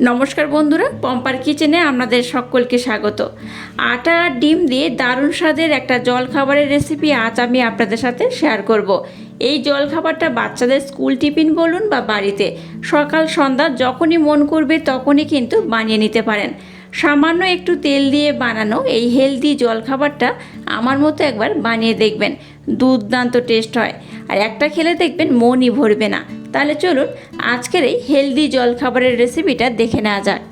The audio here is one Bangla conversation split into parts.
নমস্কার বন্ধুরা, পম্পার কিচেনে আপনাদের সকলকে স্বাগত। আটা আর ডিম দিয়ে দারুণ স্বাদের একটা জলখাবারের রেসিপি আজ আমি আপনাদের সাথে শেয়ার করব। এই জলখাবারটা বাচ্চাদের স্কুল টিফিন বলুন বা বাড়িতে, সকাল, সন্ধ্যা যখনই মন করবে তখনই কিন্তু বানিয়ে নিতে পারেন। সামান্য একটু তেল দিয়ে বানানো এই হেলদি জলখাবারটা আমার মতো একবার বানিয়ে দেখবেন। দুর্দান্ত টেস্ট হয়। আর একটা খেলে দেখবেন মনই ভরবে না। তাহলে চলুন আজকের এই হেলদি জলখাবারের রেসিপিটা দেখে নেওয়া যাক।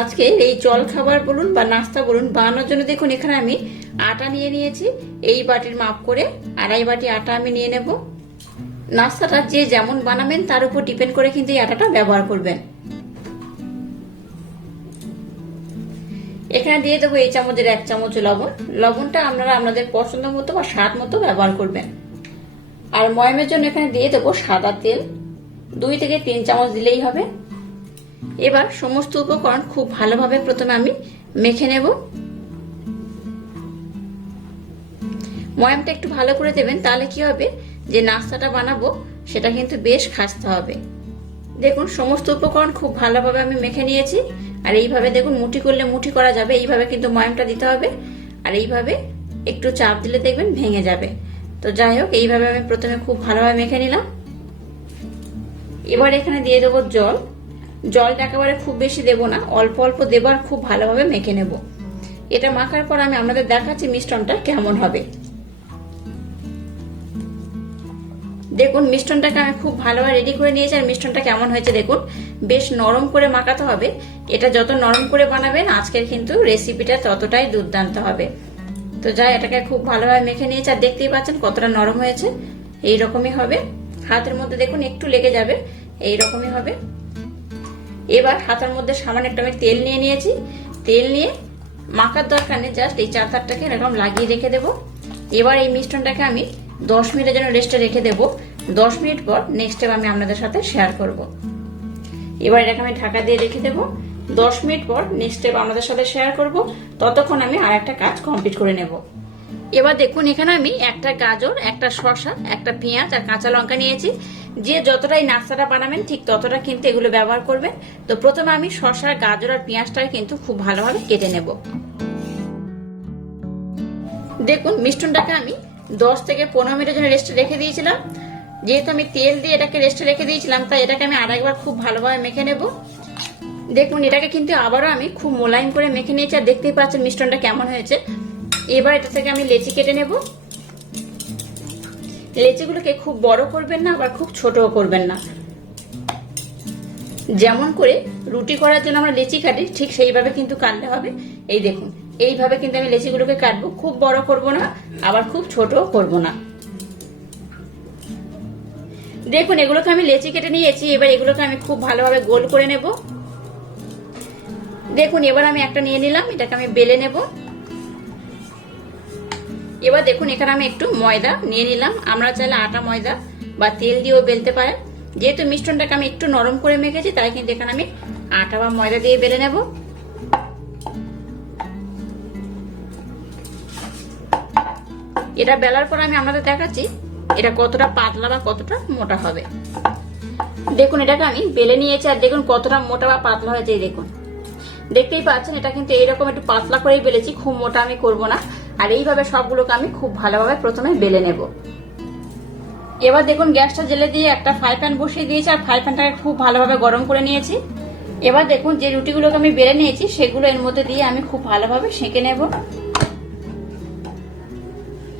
আজকে এই জলখাবার বলুন বা নাস্তা বলুন, বানানোর জন্য দেখুন এখানে আমি আটা নিয়ে নিয়েছি, এই বাটির মাপ করে আড়াই বাটি আটা আমি নিয়ে নেব। নাস্তাটা যে যেমন বানাবেন তার উপর ডিপেন্ড করে কিন্তু এই আটাটা ব্যবহার করবেন। এখানে দিয়ে দেবো এই চামচের এক চামচ লবণ। লবণটা আপনারা আপনাদের পছন্দ মতো বা স্বাদ মতো ব্যবহার করবেন। আর ময়মের জন্য এখানে দিয়ে দেবো সাদা তেল। দুই থেকে তিন চামচ দিলেই হবে। এবার সমস্ত উপকরণ খুব ভালোভাবে প্রথমে আমি মেখে নেব। ময়ামটা একটু ভালো করে দেবেন, তাহলে কি হবে? যে নাস্তাটা বানাবো, সেটা কিন্তু বেশ খাসতে হবে। দেখুন, সমস্ত উপকরণ খুব ভালোভাবে আমি মেখে নিয়েছি। আর এইভাবে দেখুন, মুঠি করলে মুঠি করা যাবে। এইভাবে কিন্তু ময়ামটা দিতে হবে। আর এইভাবে একটু চাপ দিলে দেখবেন ভেঙে যাবে। তো যাই হোক, এইভাবে আমি প্রথমে খুব ভালোভাবে মেখে নিলাম। এবার এখানে দিয়ে দেবো জল। জলটা একেবারে খুব বেশি দেব না, অল্প অল্প দেবো আর খুব ভালোভাবে মেখে নেব। এটা মাখার পর আমি আপনাদের দেখাচ্ছি মিশ্রণটা কেমন হবে। দেখুন, মিশ্রণটাকে আমি খুব ভালোভাবে রেডি করে নিয়েছি আর মিশ্রণটা কেমন হয়েছে দেখুন। বেশ নরম করে মাখাতে হবে। এটা যত নরম করে বানাবেন, আজকের কিন্তু রেসিপিটা ততটাই দুর্দান্ত হবে। তো যাই, এটাকে খুব ভালোভাবে মেখে নিয়েছি, আর দেখতেই পাচ্ছেন কতটা নরম হয়েছে। এই রকমই হবে। হাতের মধ্যে দেখুন, একটু লেগে যাবে। এই রকমই হবে। এবার হাতের মধ্যে সামান্য একটু আমি তেল নিয়ে নিয়েছি। তেল নিয়ে মাখার দরকার নেই, জাস্ট এই চাতারটাকে এরকম লাগিয়ে রেখে দেবো। এবার এই মিশ্রণটাকে আমি দশ মিনিটের জন্য রেস্টে রেখে দেবো। দশ মিনিট পর নেক্সট আমি আপনাদের সাথে শেয়ার করব। এবার এটাকে আমি ঢাকা দিয়ে রেখে দেবো। দশ মিনিট পর নেক্সট স্টেপ আপনাদের সাথে শেয়ার করব। ততক্ষণ আমি আর একটা কাজ কমপ্লিট করে নেব। এবার দেখুন, এখানে আমি একটা গাজর, একটা শসা, একটা পেঁয়াজ আর কাঁচা লঙ্কা নিয়েছি। যে যতটাই নাস্তাটা বানাবেন, ঠিক ততটা কিন্তু এগুলো ব্যবহার করবেন। তো প্রথমে আমি শসা, গাজর আর পেঁয়াজটাকে কিন্তু খুব ভালোভাবে কেটে নেব। দেখুন মিষ্টনটাকে আমি দশ থেকে পনেরো মিনিটের জন্য রেস্টে রেখে দিয়েছিলাম। যেহেতু আমি তেল দিয়ে এটাকে রেস্টে রেখে দিয়েছিলাম, তাই এটাকে আমি আরেকবার খুব ভালোভাবে মেখে নেব। দেখুন, এটাকে কিন্তু আবারও আমি খুব মোলায়েম করে মেখে নিয়েছি আর দেখতেই পাচ্ছেন মিষ্টনটা কেমন হয়েছে। এবার এটা থেকে আমি লেচি কেটে নেব। লেচিগুলোকে খুব বড় করবেন না, আবার খুব ছোটও করবেন না। যেমন করে রুটি করার জন্য আমরা লেচি কাটি, ঠিক সেইভাবে কিন্তু কাটলে হবে। এই দেখুন, এইভাবে কিন্তু আমি লেচিগুলোকে কাটবো। খুব বড় করব না, আবার খুব ছোটও করব না। দেখুন, এগুলোকে আমি লেচি কেটে নিয়েছি। এবার এগুলোকে আমি খুব ভালোভাবে গোল করে নেব। দেখুন, এবার আমি একটা নিয়ে নিলাম, এটাকে আমি বেলে নেব। এবার দেখুন, এখানে আমি একটু ময়দা নিয়ে নিলাম। আমরা চাইলে আটা ময়দা বা তেল দিয়েও বেলতে পারেন। যেহেতু মিষ্টনটাকে আমি একটু নরম করে মেখেছি, তাই কিন্তু এখানে আমি আটা বা ময়দা দিয়ে বেলে নেব। এটা বেলার পর আমি আপনাদের দেখাচ্ছি, এটা কতটা পাতলা বা কতটা মোটা হবে। দেখুন, এটাকে আমি বেলে নিয়েছি, আর দেখুন কতটা মোটা বা পাতলা হয়েছে দেখুন। দেখতেই পাচ্ছেন, এটা কিন্তু এইরকম একটু পাতলা করেই বেলেছি, খুব মোটা আমি করব না। আর এইভাবে সবগুলোকে আমি খুব ভালোভাবে প্রথমে বেলে নেব। এবার দেখুন, গ্যাসটা জেলে দিয়ে একটা ফ্রাই প্যান বসিয়ে দিয়েছি, আর ফ্রাই প্যানটাকে খুব ভালোভাবে গরম করে নিয়েছি। এবার দেখুন, যে রুটিগুলোকে আমি বেলে নিয়েছি, সেগুলো এর মধ্যে দিয়ে আমি খুব ভালোভাবে সেঁকে নেব।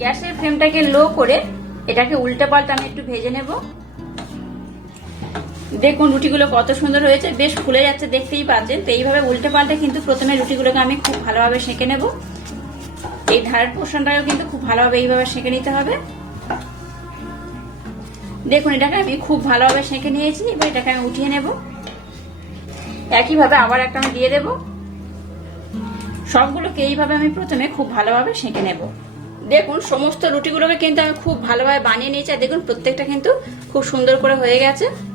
গ্যাসের ফ্লেমটাকে লো করে এটাকে উল্টে পাল্টা আমি একটু ভেজে নেব। দেখুন রুটিগুলো কত সুন্দর হয়েছে, বেশ ফুলে যাচ্ছে, দেখতেই পাচ্ছেন। তো এইভাবে উল্টে পাল্টে কিন্তু প্রথমে রুটিগুলোকে আমি খুব ভালোভাবে সেঁকে নেব। এই ধারের পোর্শনটাকেও কিন্তু খুব ভালোভাবে এইভাবে সেঁকে নিতে হবে। দেখুন, এটাকে আমি খুব ভালোভাবে সেঁকে নিয়েছি, এবার এটাকে আমি উঠিয়ে নেব। একইভাবে আবার একটা আমি দিয়ে দেব। সবগুলোকে এইভাবে আমি প্রথমে খুব ভালোভাবে সেঁকে নেব। দেখুন, সমস্ত রুটিগুলোকে কিন্তু আমি খুব ভালোভাবে বানিয়ে নিয়েছি। আর দেখুন, প্রত্যেকটা কিন্তু খুব সুন্দর করে হয়ে গেছে।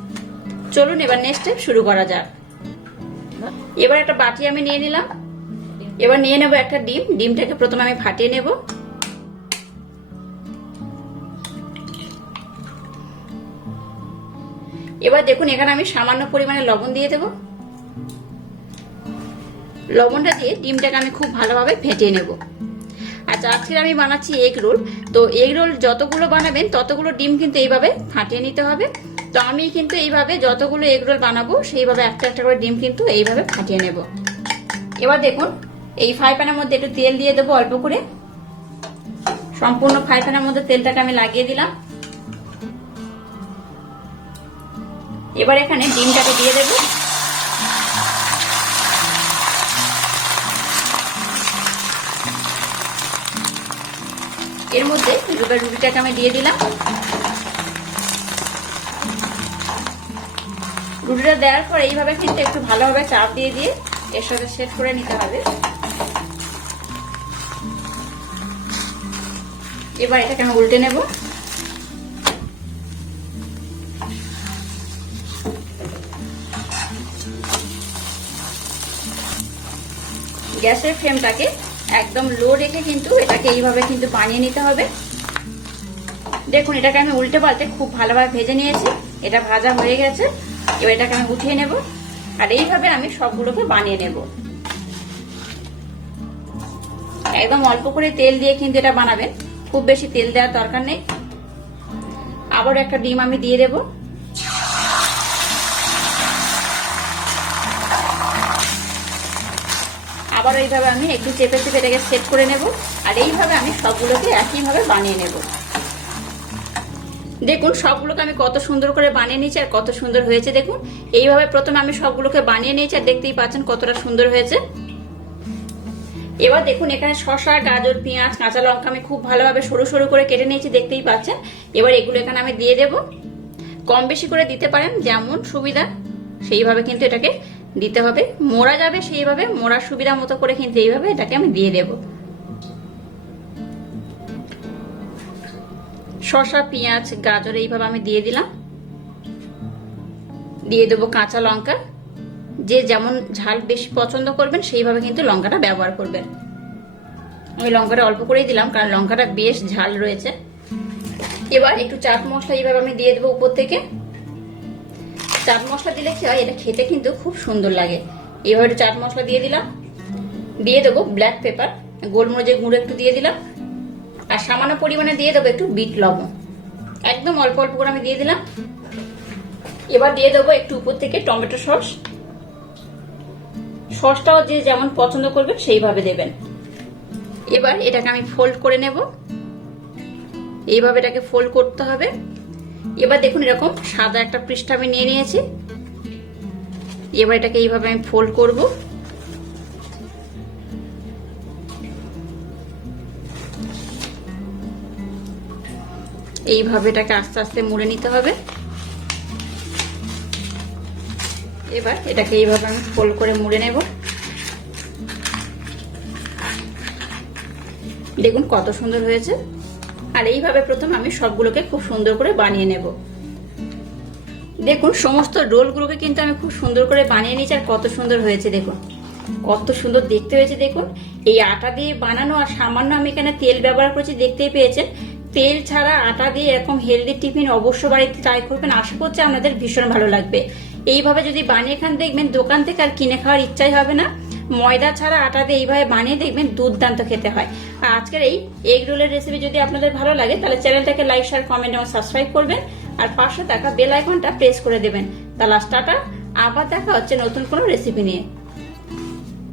চলুন এবার নেক্সট স্টেপ শুরু করা যাক। এবার একটা বাটি আমি নিয়ে নিলাম। এবার নিয়ে নেব একটা ডিম। ডিমটাকে প্রথমে আমি ফাটিয়ে নেব। এবার দেখুন, এখানে আমি সামান্য পরিমাণে লবণ দিয়ে দেব। লবণটা দিয়ে ডিমটাকে আমি খুব ভালোভাবে ফেটিয়ে নেব। আচ্ছা আজকে আমি বানাচ্ছি এগ রোল। তো এগ রোল যতগুলো বানাবেন, ততগুলো ডিম কিন্তু এইভাবে ফাটিয়ে নিতে হবে। তো আমি কিন্তু এইভাবে যতগুলো এগ রোল বানাবো, সেইভাবে একটা একটা করে ডিম কিন্তু এইভাবে ফাটিয়ে নেব। এবার দেখুন, এই ফ্রাই প্যানের মধ্যে একটু তেল দিয়ে দেবো অল্প করে। সম্পূর্ণ ফ্রাই প্যানের মধ্যে তেলটাকে আমি লাগিয়ে দিলাম। এবার এখানে ডিমটাকে দিয়ে দেবো। এর মধ্যে এবার রুটিটাকে আমি দিয়ে দিলাম। রুটিটা দেওয়ার পর এইভাবে কিন্তু একটু ভালোভাবে চাপ দিয়ে দিয়ে এর সাথে সেট করে নিতে হবে। এবার এটাকে আমি উল্টে নেব। গ্যাসের ফ্লেমটাকে একদম লো রেখে কিন্তু এটাকে এইভাবে কিন্তু বানিয়ে নিতে হবে। দেখুন, এটাকে আমি উল্টে পাল্টে খুব ভালোভাবে ভেজে নিয়েছি। এটা ভাজা হয়ে গেছে। এবার এটাকে আমি উঠিয়ে নেব। আর এইভাবে আমি সবগুলোকে বানিয়ে নেব। একদম অল্প করে তেল দিয়ে কিন্তু এটা বানাবেন। খুব বেশি তেল দেওয়ার দরকার নেই। আবার একটা ডিম আমি দিয়ে দেবো। আবার এইভাবে আমি একটু চেপে চেপে এটাকে সেট করে নেব। আর এইভাবে আমি সবগুলোকে একইভাবে বানিয়ে নেব। দেখুন, সবগুলোকে আমি কত সুন্দর করে বানিয়ে নিয়েছি আর কত সুন্দর হয়েছে, দেখুন। এইভাবে প্রথমে আমি সবগুলোকে বানিয়ে নিয়েছি আর দেখতেই পাচ্ছেন কতটা সুন্দর হয়েছে। এবার দেখুন, এখানে শসা, গাজর, পেঁয়াজ, কাঁচা লঙ্কা আমি খুব ভালোভাবে সরু সরু করে কেটে নিয়েছি, দেখতেই পাচ্ছেন। এবার এগুলো এখানে আমি দিয়ে দেব। কম বেশি করে দিতে পারেন, যেমন সুবিধা, সেইভাবে কিন্তু এটাকে দিতে হবে। মোড়া যাবে সেইভাবে, মোড়ার সুবিধা মতো করে কিন্তু এইভাবে এটাকে আমি দিয়ে দেব। শসা, পেঁয়াজ, গাজর এইভাবে আমি দিয়ে দিলাম। দিয়ে দেবো কাঁচা লঙ্কা। যে যেমন ঝাল বেশি পছন্দ করবেন, সেইভাবে কিন্তু লঙ্কাটা ব্যবহার করবেন। আমি লঙ্কাটা অল্প করেই দিলাম, কারণ লঙ্কাটা বেশ ঝাল রয়েছে। এবার একটু চাট মশলা এইভাবে আমি দিয়ে দেবো উপর থেকে। চাট মশলা দিলে কি হয়, এটা খেতে কিন্তু খুব সুন্দর লাগে। এইভাবে একটু চাট মশলা দিয়ে দিলাম। দিয়ে দেবো ব্ল্যাক পেপার গোলমরিচের গুঁড়ো একটু দিয়ে দিলাম। আর সামান্য পরিমাণে দিয়ে দেবো একটু বিট লবণ। একদম অল্প অল্প করে আমি দিয়ে দিলাম। এবার দিয়ে দেবো একটু উপর থেকে টমেটো সস। সসটাও যে যেমন পছন্দ করবেন, সেইভাবে দেবেন। এবার এটাকে আমি ফোল্ড করে নেব। এইভাবে এটাকে ফোল্ড করতে হবে। এবার দেখুন এরকম সাদা একটা পৃষ্ঠা আমি নিয়ে নিয়েছি। এবার এটাকে এইভাবে আমি ফোল্ড করব। এইভাবে এটাকে আস্তে আস্তে মুড়ে নিতে হবে। এবার এটাকে এইভাবে আমি ফোল্ড করে মুড়ে নেব। দেখুন কত সুন্দর হয়েছে। আর এইভাবে প্রথম আমি সবগুলোকে খুব সুন্দর করে বানিয়ে নেব। দেখুন, সমস্ত রোলগুলোকে কিন্তু আমি খুব সুন্দর করে বানিয়ে নিয়েছি আর কত সুন্দর হয়েছে, দেখুন। কত সুন্দর দেখতে হয়েছে, দেখুন। এই আটা দিয়ে বানানো আর সামান্য আমি এখানে তেল ব্যবহার করেছি, দেখতেই পেয়েছেন। তেল ছাড়া আটা দিয়ে এরকম হেলদি টিফিন অবশ্য বাড়িতে ট্রাই করবেন। আশা করছি আপনাদের ভীষণ ভালো লাগবে। এইভাবে যদি বানিয়ে খান, দেখবেন দোকান থেকে আর কিনে খাওয়ার ইচ্ছাই হবে না। ময়দা ছাড়া আটা দিয়ে এইভাবে বানিয়ে দেখবেন দুর্দান্ত খেতে হয়। আর আজকের এই এগ রোলের রেসিপি যদি আপনাদের ভালো লাগে, তাহলে চ্যানেলটাকে লাইক শেয়ার কমেন্ট এবং সাবস্ক্রাইব করবেন। আর পাশে থাকা বেল আইকনটা প্রেস করে দেবেন। তাহলে টাটা, আবার দেখা হচ্ছে নতুন কোনো রেসিপি নিয়ে।